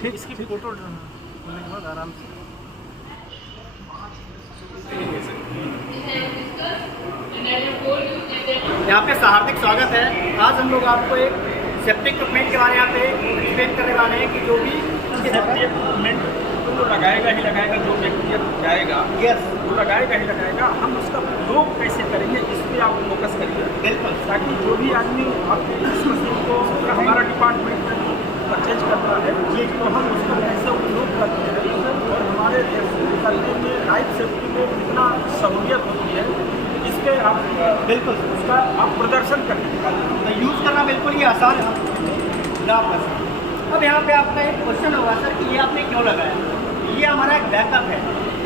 ठीक, इसकी फोटो होने के बाद आराम से यहाँ पे हार्दिक स्वागत है। आज हम लोग आपको एक सेफ्टी इक्विपमेंट के बारे में यहाँ पे एक्सप्लेन करने वाले हैं कि जो भी सेफ्टी इक्विपमेंट तो लगाएगा ही लगाएगा, जो व्यक्ति जाएगा वो लगाएगा ही लगाएगा। हम उसका प्रयोग कैसे करेंगे इस पर आप फोकस करिए, बिल्कुल, ताकि जो भी आदमी आप इस मशीन को हमारा डिपार्टमेंट परचेज करता है तो हम उसका कैसे उपयोग करते हैं और हमारे करने में लाइफ सेफ्टी में कितना सहूलियत होती है, इस पर आप बिल्कुल उसका आप प्रदर्शन करें। तो यूज़ करना बिल्कुल ही आसान है। अब यहाँ पे आपका एक क्वेश्चन होगा सर कि ये आपने क्यों लगाया। ये हमारा एक बैकअप है।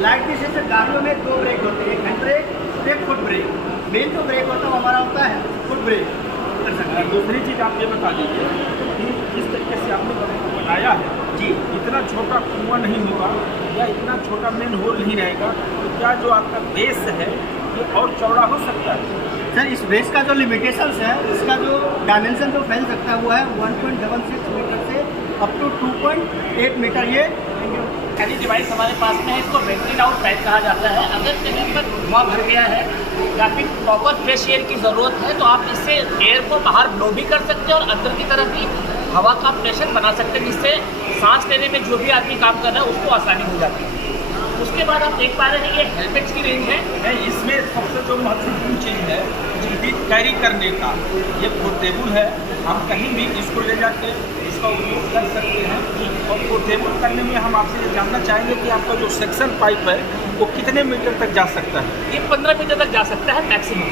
लाइट की जैसे गाड़ियों में 2 ब्रेक होते हैं, एक हैंड ब्रेक एक फुट ब्रेक। मेन जो ब्रेक होता है हमारा होता है फुट ब्रेक कर सकते हैं। दूसरी चीज़ आप ये बता दीजिए कि जिस तरीके से आपने बनाया है जी, इतना छोटा कुआं नहीं होगा या इतना छोटा मेन होल नहीं रहेगा, तो क्या जो आपका बेस है ये और चौड़ा हो सकता है? सर इस बेस का जो लिमिटेशंस है, इसका जो डायमेंशन जो फैल सकता है वो है 1.76 मीटर से अप टू 2.8 मीटर। ये कैरी डिवाइस हमारे पास में है, इसको वेंटिलेट आउट पैक कहा जाता है। अगर जमीन पर धुआं भर गया है या फिर प्रॉपर फ्रेश एयर की ज़रूरत है तो आप इससे एयर को बाहर ब्लो भी कर सकते हैं और अंदर की तरफ भी हवा का प्रेशर बना सकते हैं, जिससे सांस लेने में जो भी आदमी काम कर रहा है उसको आसानी हो जाती है। उसके बाद आप देख पा रहे हैं ये हेलमेट्स की रेंज है। नहीं, इसमें सबसे जो महत्वपूर्ण चीज़ है कि कैरी करने का ये पोर्टेबल है। हम कहीं भी इसको ले जाके इसका उपयोग कर सकते हैं और पोर्टेबल करने में हम आपसे ये जानना चाहेंगे कि आपका जो सेक्शन पाइप है वो कितने मीटर तक जा सकता है? ये 15 मीटर तक जा सकता है मैक्सिमम,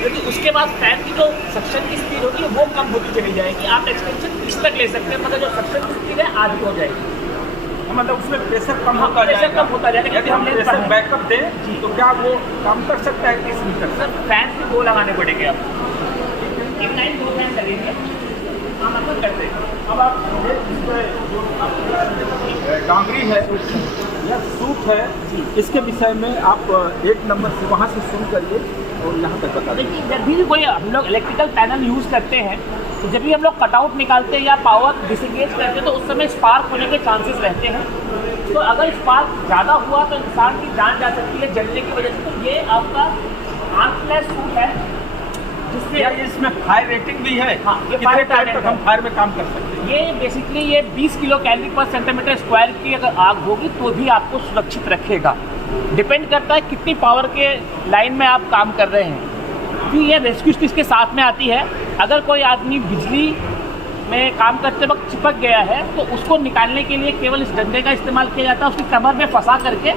क्योंकि उसके बाद फैन की जो सक्शन की स्पीड होती है वो कम होती चली जाएगी। आप एक्सटेंशन इस तक ले सकते हैं, मगर जो सक्शन की स्पीड है आधी हो जाएगी। मतलब उसमें प्रेशर कम होता प्रेशर जाएगा। कम होता जाएगा। यदि हम प्रेशर बैकअप दें तो क्या वो कम कर सकता है 30 मीटर? सर फैन से 2 लगाने पड़ेंगे आपको, इनलाइन 2 फैन लगेंगे, हम अपन करते हैं। अब आप जो डांगरी है या सूट है, इसके विषय में आप 1 नंबर से वहाँ से शुरू करिए और यहाँ तक बता देखिए, जब भी कोई हम लोग इलेक्ट्रिकल पैनल यूज़ करते हैं तो जब भी हम लोग कटआउट निकालते हैं या पावर डिसंगेज करते हैं तो उस समय स्पार्क होने के चांसेस रहते हैं। तो अगर स्पार्क ज़्यादा हुआ तो इंसान की जान जा सकती है जलने की वजह से। तो ये आपका आर्मलेस सूट है जिससे इसमें फायर रेटिंग भी है। हाँ, ये कितने फायर टाइम तक हम फायर में काम कर सकते हैं? ये बेसिकली ये 20 किलो कैलोरी पर सेंटीमीटर स्क्वायर की अगर आग होगी तो भी आपको सुरक्षित रखेगा। डिपेंड करता है कितनी पावर के लाइन में आप काम कर रहे हैं। फिर ये रेस्क्यू स्टिच के साथ में आती है। अगर कोई आदमी बिजली में काम करते वक्त चिपक गया है तो उसको निकालने के लिए केवल इस डंडे का इस्तेमाल किया जाता है। उसकी कमर में फंसा करके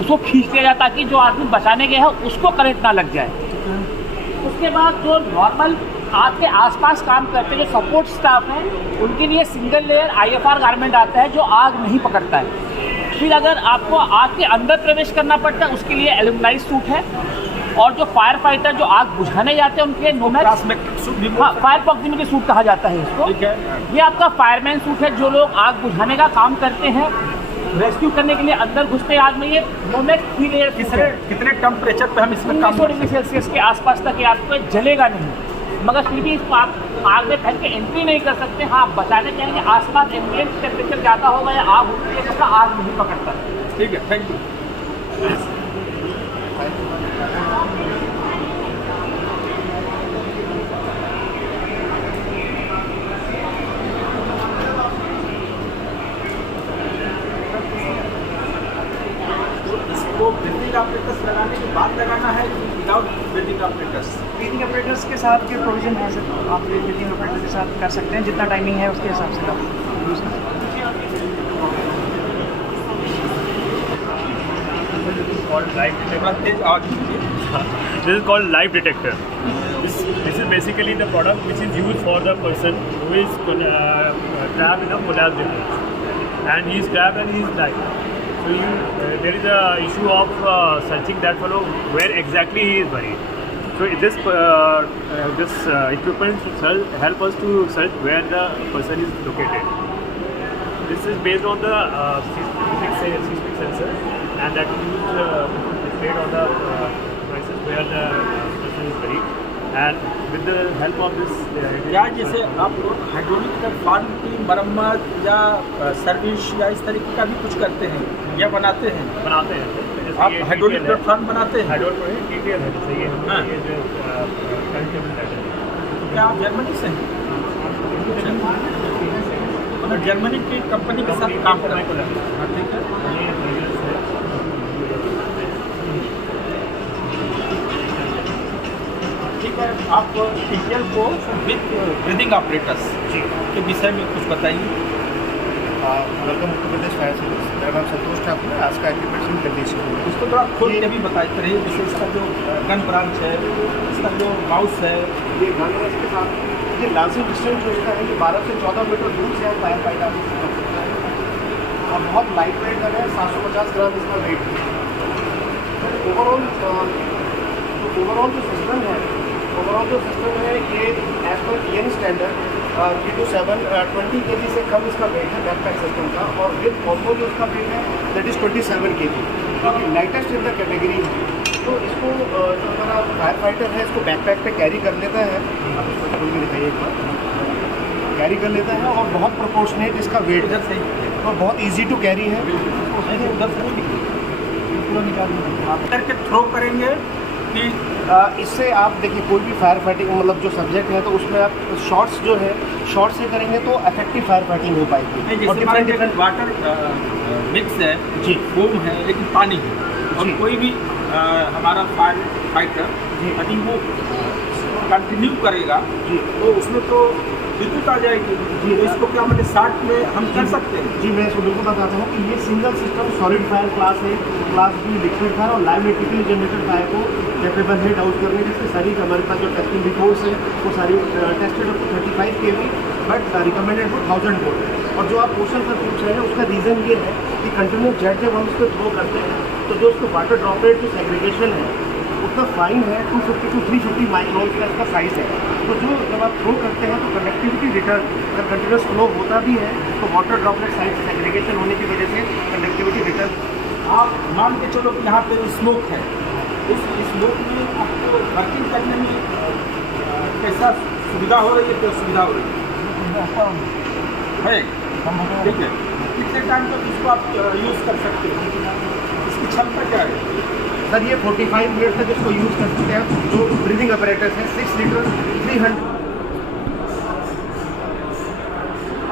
उसको खींच दिया जाता है ताकि जो आदमी बचाने गया है उसको करंट ना लग जाए। उसके बाद जो नॉर्मल आग के आसपास काम करते हैं जो सपोर्ट स्टाफ हैं उनके लिए सिंगल लेयर IFR गारमेंट आता है जो आग नहीं पकड़ता है। फिर अगर आपको आग के अंदर प्रवेश करना पड़ता है उसके लिए एल्यूमिनाइज सूट है। और जो फायर फाइटर जो आग बुझाने जाते हैं उनके लिए नोमैक्स हाँ फायर प्रॉक्सिमिटी सूट कहा जाता है इसको। ठीक है। ये आपका फायरमैन सूट है, जो लोग आग बुझाने का काम करते हैं, रेस्क्यू करने के लिए अंदर घुसते आग में। ये नोमैक्स 3 लेयर कितने टेम्परेचर पे हम इसमें काम 1900 डिग्री सेल्सियस के आसपास तक ये आपको जलेगा नहीं, मगर फिर भी इसको आप आग में फैल के एंट्री नहीं कर सकते। हाँ, बचाने के लिए आसपास एम्बिएंट टेम्परेचर ज़्यादा होगा या आग होती है जिसका आग नहीं पकड़ता। ठीक है, थैंक यू। इसको ब्रीथिंग ऑपरेटर्स लगाने के बाद लगाना है कि without breathing operators? Breathing operators के साथ के प्रोविज़न है सर, आप ब्रीथिंग ऑपरेटर के साथ कर सकते हैं, जितना टाइमिंग है उसके हिसाब से आप यूज़ करें। called live detector. This is called live detector. This is basically the product which is used for the person who is trapped in a collapse device, and he is trapped and he is dying. So there is a issue of searching that fellow where exactly he is buried. So this equipment should help us to search where the person is located. This is based on the seismic sensor, and that is used displayed on the devices where the person is buried. and with the help of this क्या जैसे आप hydraulic farm की मरम्मत या service या इस तरीके का भी कुछ करते हैं या बनाते हैं? बनाते हैं। जैसे आप ये हाइड्रोलिक TTL है। प्लेटफॉर्म बनाते हैं? हाइड्रोलिक है, TTL है, जैसे ये हाँ। ये जो टर्नटेबल है। क्या आप जर्मनी से हैं? मतलब जर्मनी की कंपनी के साथ काम कर रहे हैं? हाँ, ठीक है। ठीक है, आप टीटीएल को विथ ब्रीदिंग ऑपरेटर्स के विषय में कुछ बताइए। Welcome Uttar Pradesh fire service. मेरा नाम संतोष ठाकुर है। आज का एक्टिवेशन कंडीशन उसको थोड़ा खोल के भी बताते रहिए, जैसे इसका जो गन ब्रांच है, इसका जो माउस है। ये गन है, इसके साथ ये लांसिंग डिस्टेंस जो इसका है ये 12 से 14 मीटर दूर से आप फायर फाइटर कर सकते हैं और बहुत लाइट वेट गन है। 750 ग्राम इसका वेट है। ओवरऑल जो सिस्टम है ये as per EN standard 3 to 7 20 kg से कम इसका वेट है बैकपैक सिस्टम का, और विद कॉम्बो जो इसका वेट है दैट इज़ 27 kg, क्योंकि लाइटेस्ट इन द कैटेगरी है। तो इसको जो हमारा फायर फाइटर है इसको बैकपैक पे कैरी कर लेता है। आप इसको खोल के दिखाइए एक बार। कैरी कर लेता है और बहुत प्रोपोर्शनेट इसका वेट है, उधर से तो बहुत ईजी टू कैरी है। उधर से पूरा निकाल आप करके थ्रो करेंगे कि इससे आप देखिए कोई भी फायर फाइटिंग मतलब जो सब्जेक्ट है तो उसमें आप शॉट्स जो है शॉर्ट से करेंगे तो इफेक्टिव फायर फाइटिंग हो पाएगी। और जैसे डिफरेंट वाटर मिक्स है जी फोम है लेकिन पानी है, और जी। कोई भी हमारा फायर फाइटर जी। यदि वो कंटिन्यू करेगा जी तो उसमें तो विद्युत आ जाएगी। जी। तो इसको क्या मतलब शार्ट में हम कर सकते हैं? जी, मैं इसको बिल्कुल बताता हूँ कि ये single system solid fire class है, क्लास बी लिक्विड फायर और लाइव इलेक्ट्रिकली जनरेटेड फायर को कैपेबल है डाउस करने की। सारी हमारे पास जो टेस्टिंग रिपोर्ट्स है वो सारी tested up to 35 kV but recommended to 1000 volt. और जो आप क्वेश्चन सर पूछ रहे हैं उसका रीज़न ये है कि कंटिन्यूस जेट जब हम इस पर थ्रो करते हैं तो जो उसको वाटर ड्रॉपलेट जो सेग्रीगेशन है उतना फाइन है 250 to 350 माइक्रोन्स का इसका साइज़ है। तो जो जब आप थ्रो करते हैं तो कंडक्टिविटी रिटर्न अगर कंटिन्यूस फ्लो होता भी है तो वाटर ड्रॉपलेट साइज सेग्रीगेशन होने की वजह से कंडक्टिविटी रिटर्न। आप मान के चलो कि यहाँ पे स्मोक है, उस स्मोक में आपको वर्किंग करने में कैसा सुविधा हो रही है? तो सुविधा हो रही है, ठीक है। कितने टाइम तक इसको आप यूज़ कर सकते हो? इसकी क्षमता क्या है? सर ये 45 मिनट तक इसको यूज़ कर सकते हैं। जो ब्रीदिंग अपरेटस है 6 लीटर 300।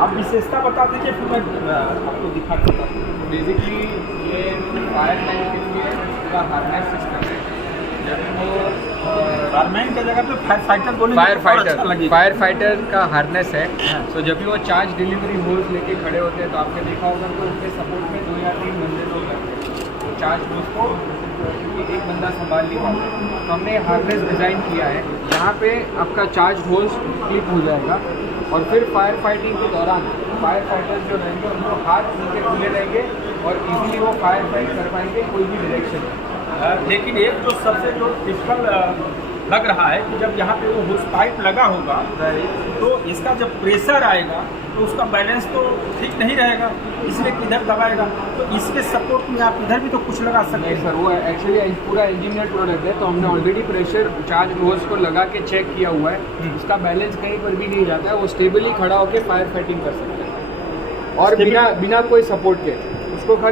आप विशेषता बता दीजिए फिर मैं आपको दिखा देता हूँ। बेसिकली ये फायर लाइन के लिए पूरा हार्नेस सिस्टम है। जब वो फायरमैन की जगह पे फायर फाइटर बोलेंगे फायर तो और अच्छा फाइटर लगेगा। फायर फाइटर का हार्नेस है। तो जब भी वो चार्ज डिलीवरी होल्स लेके खड़े होते हैं तो आपने देखा होगा तो उनके सपोर्ट में 2 या 3 बंदे लोग लगते हैं। तो चार्ज होल्स को क्योंकि एक बंदा संभाल नहीं पाता, तो हमने हार्नेस डिज़ाइन किया है। यहाँ पे आपका चार्ज होल्स क्लिप हो जाएगा और फिर फायर फाइटिंग के दौरान फायर फाइटर्स जो रहेंगे उनको हाथ उनके खुले रहेंगे और इजीली वो फायर फाइट कर पाएंगे कोई भी डायरेक्शन में। लेकिन एक जो सबसे जो टिपिकल लग रहा है कि जब यहाँ पे वो होस पाइप लगा होगा तो इसका जब प्रेशर आएगा तो उसका बैलेंस तो ठीक नहीं रहेगा, इसलिए किधर दबाएगा। तो इसके सपोर्ट में आप इधर भी तो कुछ लगा सकते नहीं हैं। सर, वो एक्चुअली पूरा इंजीनियर प्रोडक्ट है, तो हमने ऑलरेडी प्रेशर चार्ज होल्स को लगा के चेक किया हुआ है। उसका बैलेंस कहीं पर भी नहीं जाता है, वो स्टेबली खड़ा होकर फायर फाइटिंग कर सकते हैं और बिना कोई सपोर्ट के।